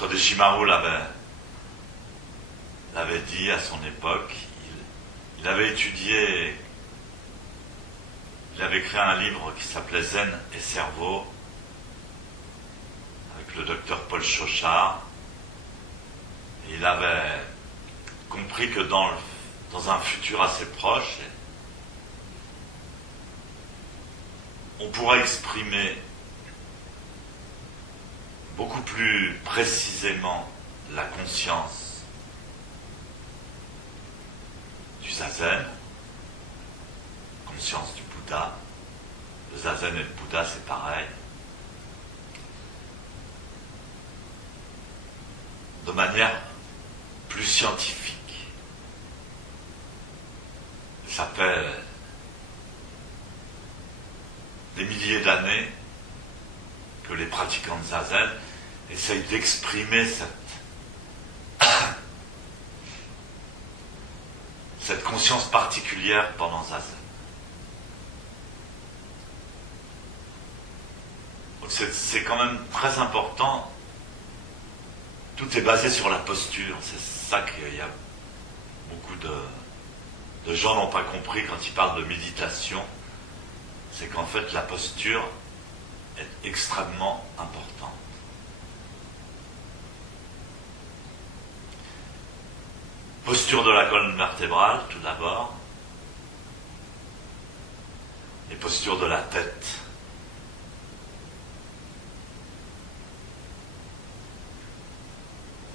Maître Deshimaru l'avait dit à son époque. Il avait étudié, il avait créé un livre qui s'appelait Zen et cerveau, avec le docteur Paul Chauchard. Et il avait compris que dans un futur assez proche, on pourra exprimer beaucoup plus précisément la conscience du zazen, conscience du Bouddha. Le zazen et le Bouddha, c'est pareil. De manière plus scientifique. Ça fait des milliers d'années que les pratiquants de zazen essayent d'exprimer cette conscience particulière pendant zazen. Donc c'est quand même très important. Tout est basé sur la posture. C'est ça qu'il y a beaucoup de gens n'ont pas compris quand ils parlent de méditation. C'est qu'en fait la posture est extrêmement importante. Posture de la colonne vertébrale, tout d'abord. Et posture de la tête.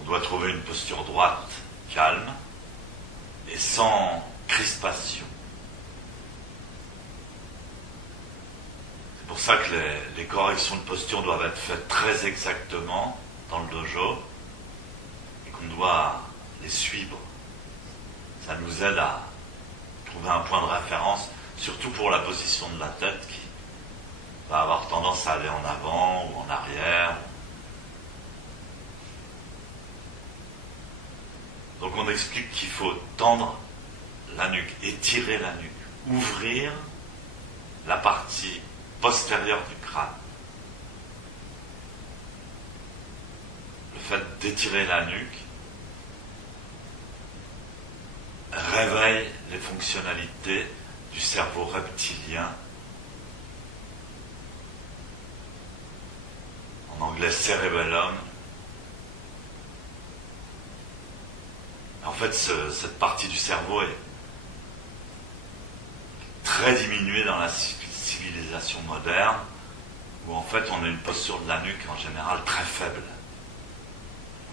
On doit trouver une posture droite, calme, et sans crispation. C'est pour ça que les corrections de posture doivent être faites très exactement dans le dojo, et qu'on doit les suivre. Ça nous aide à trouver un point de référence, surtout pour la position de la tête qui va avoir tendance à aller en avant ou en arrière. Donc on explique qu'il faut tendre la nuque, étirer la nuque, ouvrir la partie postérieure du crâne. Le fait d'étirer la nuque réveille les fonctionnalités du cerveau reptilien, en anglais cerebellum. En fait, cette partie du cerveau est très diminuée dans la civilisation moderne, où en fait on a une posture de la nuque en général très faible.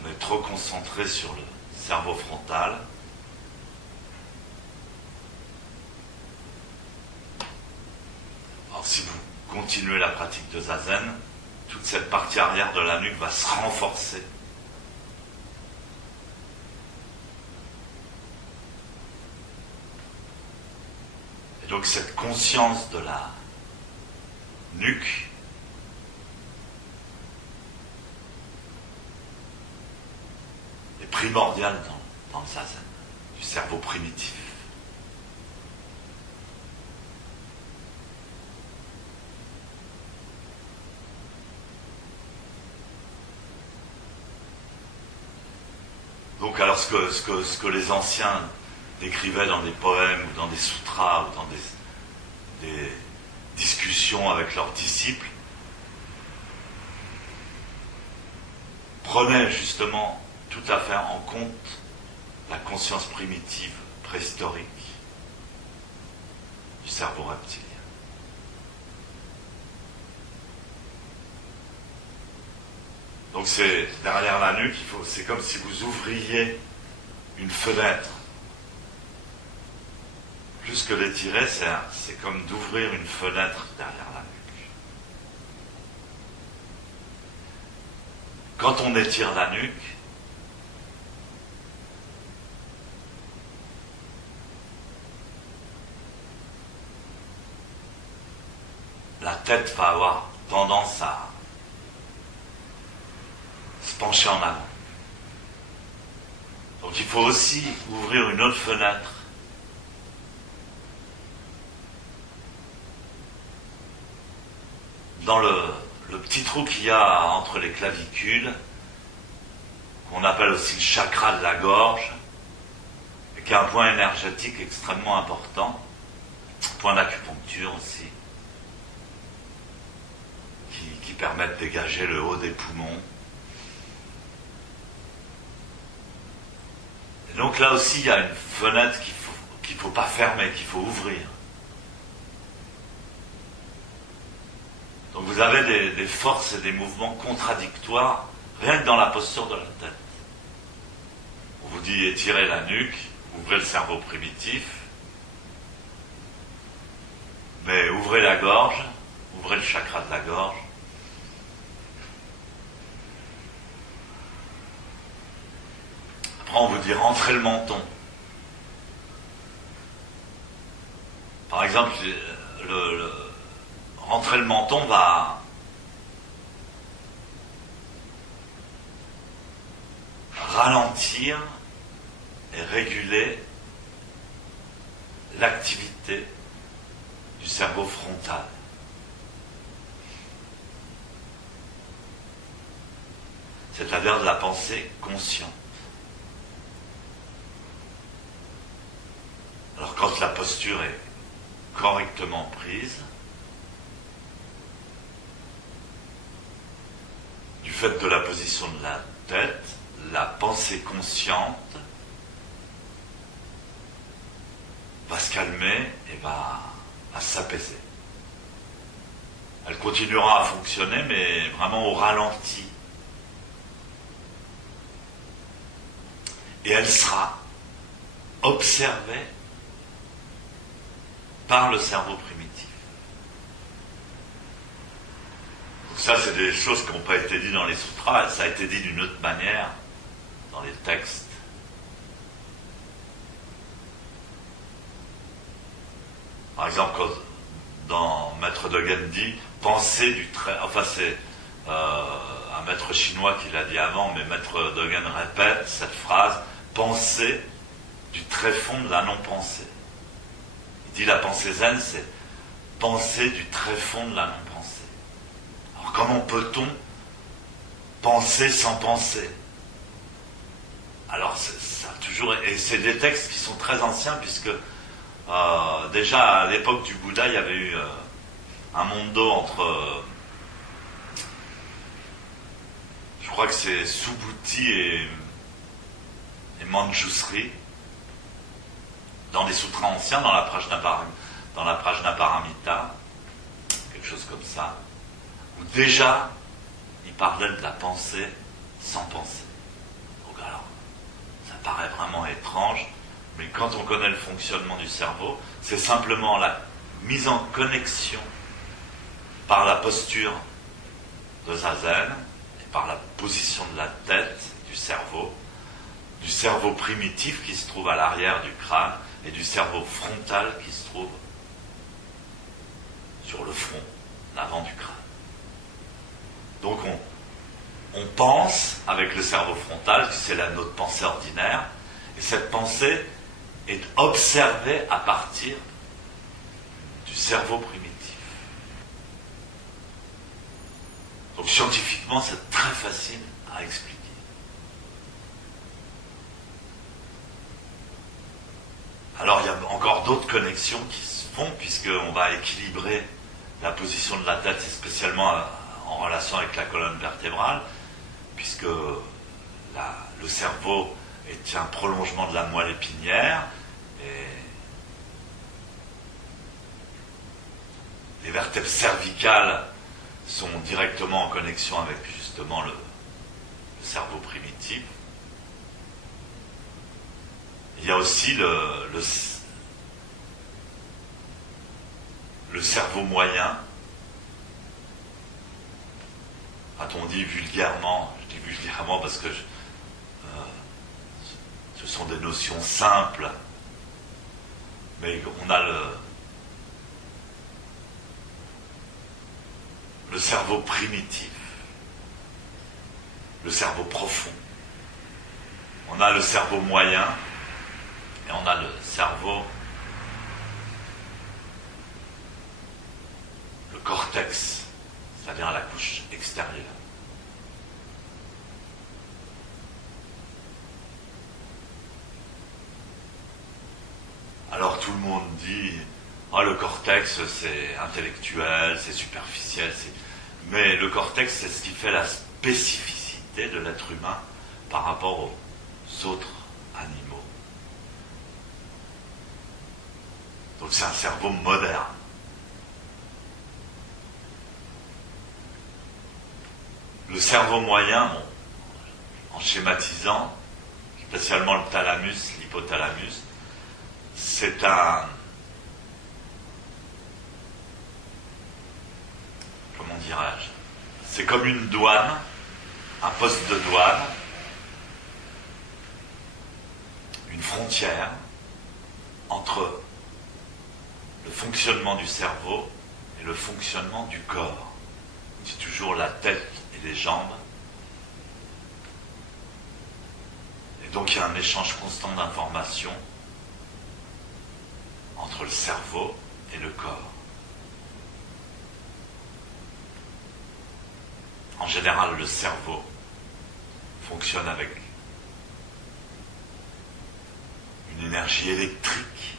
On est trop concentré sur le cerveau frontal. Alors si vous continuez la pratique de zazen, toute cette partie arrière de la nuque va se renforcer. Et donc cette conscience de la nuque est primordiale dans le zazen, du cerveau primitif. Donc alors ce que les anciens décrivaient dans des poèmes ou dans des sutras ou dans des discussions avec leurs disciples prenaient justement tout à fait en compte la conscience primitive, préhistorique du cerveau reptilien. Donc c'est derrière la nuque, c'est comme si vous ouvriez une fenêtre. Plus que l'étirer, c'est comme d'ouvrir une fenêtre derrière la nuque. Quand on étire la nuque, la tête va avoir tendance à se pencher en avant. Donc il faut aussi ouvrir une autre fenêtre dans le petit trou qu'il y a entre les clavicules qu'on appelle aussi le chakra de la gorge, et qui est un point énergétique extrêmement important, point d'acupuncture aussi, qui permet de dégager le haut des poumons. Et donc là aussi, il y a une fenêtre qu'il faut pas fermer, qu'il faut ouvrir. Donc vous avez des forces et des mouvements contradictoires, rien que dans la posture de la tête. On vous dit étirez la nuque, ouvrez le cerveau primitif, mais ouvrez la gorge, ouvrez le chakra de la gorge. Après on vous dit rentrez le menton. Par exemple, rentrer le menton va ralentir et réguler l'activité du cerveau frontal. C'est-à-dire de la pensée consciente. Alors quand la posture est correctement prise, du fait de la position de la tête, la pensée consciente va se calmer et va s'apaiser. Elle continuera à fonctionner, mais vraiment au ralenti. Et elle sera observée par le cerveau primitif. Donc ça, c'est des choses qui n'ont pas été dites dans les sutras, ça a été dit d'une autre manière dans les textes. Par exemple, dans Maître Dogen dit penser du très... Enfin, c'est un maître chinois qui l'a dit avant, mais Maître Dogen répète cette phrase, penser du tréfond de la non-pensée. Il dit la pensée zen, c'est penser du tréfond de la non-pensée. Alors comment peut-on penser sans penser? Alors ça a toujours... Et c'est des textes qui sont très anciens, puisque déjà à l'époque du Bouddha, il y avait eu un mondo entre... je crois que c'est Subhuti et Manjusri, dans les sutras anciens, dans la Prajnaparamita, quelque chose comme ça, où déjà il parlait de la pensée sans penser. Donc alors, ça paraît vraiment étrange, mais quand on connaît le fonctionnement du cerveau, c'est simplement la mise en connexion par la posture de Zazen et par la position de la tête, du cerveau primitif qui se trouve à l'arrière du crâne et du cerveau frontal qui se trouve sur le front, l'avant du crâne. Donc on pense avec le cerveau frontal, c'est notre pensée ordinaire, et cette pensée est observée à partir du cerveau primitif. Donc scientifiquement, c'est très facile à expliquer. Alors il y a encore d'autres connexions qui se font, puisqu'on va équilibrer la position de la tête, spécialement en relation avec la colonne vertébrale, puisque le cerveau est un prolongement de la moelle épinière, et les vertèbres cervicales sont directement en connexion avec justement le cerveau primitif. Il y a aussi le cerveau moyen. A-t-on dit vulgairement, je dis vulgairement parce que ce sont des notions simples, mais on a le cerveau primitif, le cerveau profond. On a le cerveau moyen et on a le cerveau, le cortex, c'est-à-dire la couche extérieure. monde dit oh, le cortex c'est intellectuel, c'est superficiel, mais le cortex c'est ce qui fait la spécificité de l'être humain par rapport aux autres animaux. Donc c'est un cerveau moderne. Le cerveau moyen, bon, en schématisant, spécialement le thalamus, l'hypothalamus, c'est un... Comment dirais-je? C'est comme une douane, un poste de douane, une frontière entre le fonctionnement du cerveau et le fonctionnement du corps. C'est toujours la tête et les jambes. Et donc il y a un échange constant d'informations entre le cerveau et le corps. En général, le cerveau fonctionne avec une énergie électrique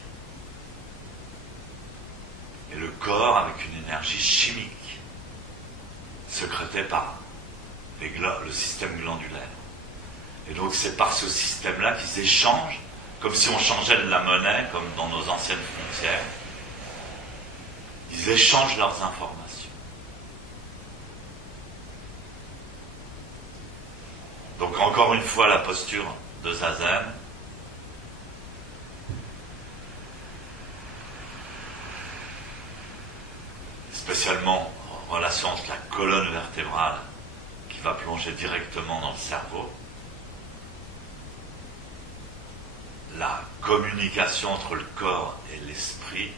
et le corps avec une énergie chimique sécrétée par le système glandulaire. Et donc c'est par ce système-là qu'ils échangent, comme si on changeait de la monnaie, comme dans nos anciennes frontières. Ils échangent leurs informations. Donc encore une fois la posture de Zazen. Spécialement en relation entre la colonne vertébrale qui va plonger directement dans le cerveau. La communication entre le corps et l'esprit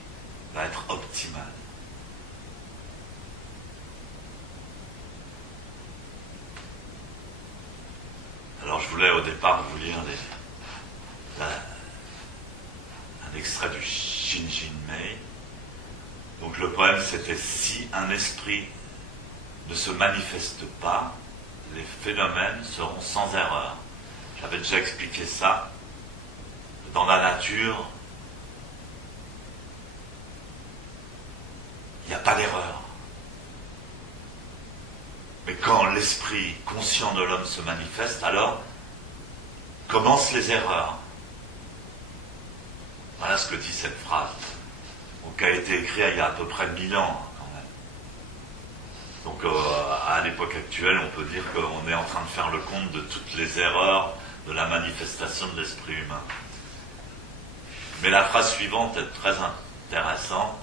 va être optimale. Alors je voulais au départ vous lire un extrait du Shinjin-mei. Donc le poème c'était « Si un esprit ne se manifeste pas, les phénomènes seront sans erreur ». J'avais déjà expliqué ça. Dans la nature, il n'y a pas d'erreur. Mais quand l'esprit conscient de l'homme se manifeste, alors commencent les erreurs. Voilà ce que dit cette phrase, qui a été écrite il y a à peu près 1000 ans quand même. Donc à l'époque actuelle, on peut dire qu'on est en train de faire le compte de toutes les erreurs de la manifestation de l'esprit humain. Mais la phrase suivante est très intéressante.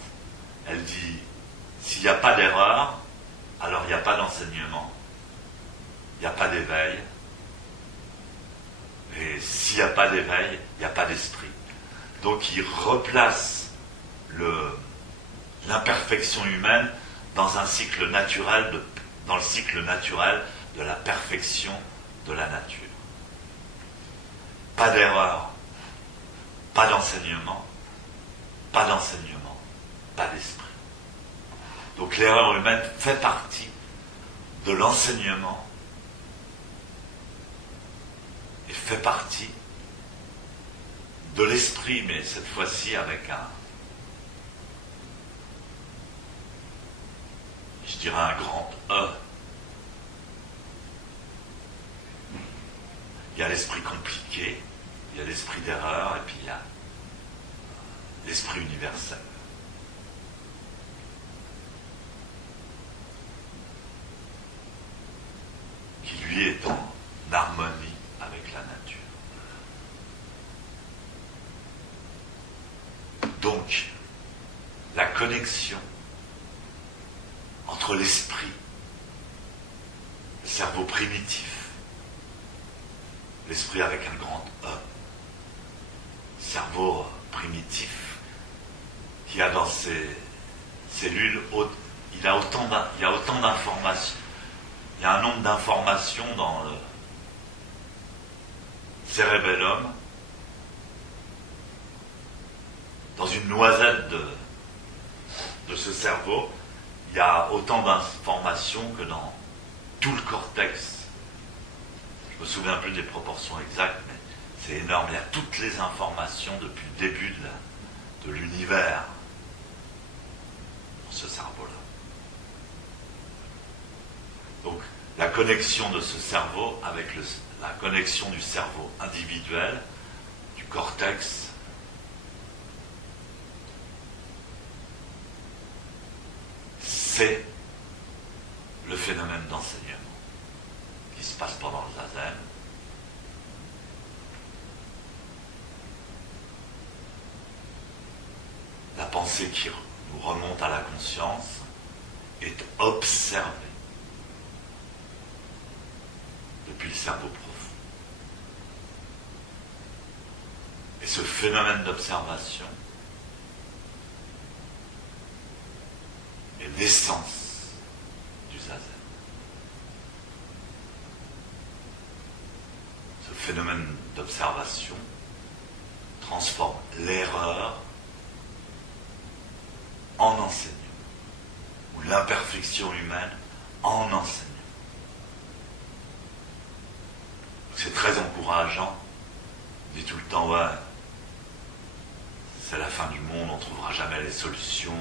Elle dit « S'il n'y a pas d'erreur, alors il n'y a pas d'enseignement, il n'y a pas d'éveil. Et s'il n'y a pas d'éveil, il n'y a pas d'esprit. » Donc il replace l'imperfection humaine dans un cycle naturel, dans le cycle naturel de la perfection de la nature. Pas d'erreur, pas d'enseignement, pas d'esprit. Donc l'erreur humaine fait partie de l'enseignement et fait partie de l'esprit, mais cette fois-ci avec je dirais un grand E. Il y a l'esprit compliqué, il y a l'esprit d'erreur, et puis il y a l'esprit universel. Qui lui est en harmonie avec la nature. Donc, la connexion entre l'esprit, le cerveau primitif, l'esprit avec un grand E, cerveau primitif qui a dans ses cellules, il y a autant d'informations, il y a un nombre d'informations dans le cérébellum, dans une noisette de ce cerveau, il y a autant d'informations que dans tout le cortex. Je ne me souviens plus des proportions exactes, mais c'est énorme. Il y a toutes les informations depuis le début de l'univers pour ce cerveau-là. Donc, la connexion de ce cerveau avec la connexion du cerveau individuel, du cortex, c'est le phénomène d'enseignement qui se passe pendant le zazen. La pensée qui nous remonte à la conscience est observée depuis le cerveau profond. Et ce phénomène d'observation est l'essence du zazen. Ce phénomène d'observation transforme l'erreur en enseignement, ou l'imperfection humaine en enseignement. C'est très encourageant. On dit tout le temps, ouais, c'est la fin du monde, on ne trouvera jamais les solutions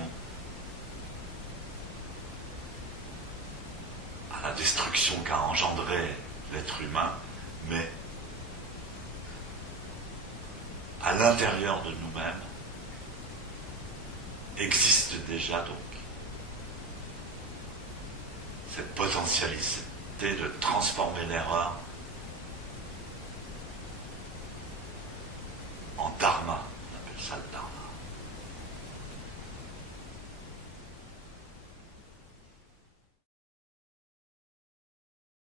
à la destruction qu'a engendré l'être humain, mais à l'intérieur de nous-mêmes existe déjà donc cette potentialité de transformer l'erreur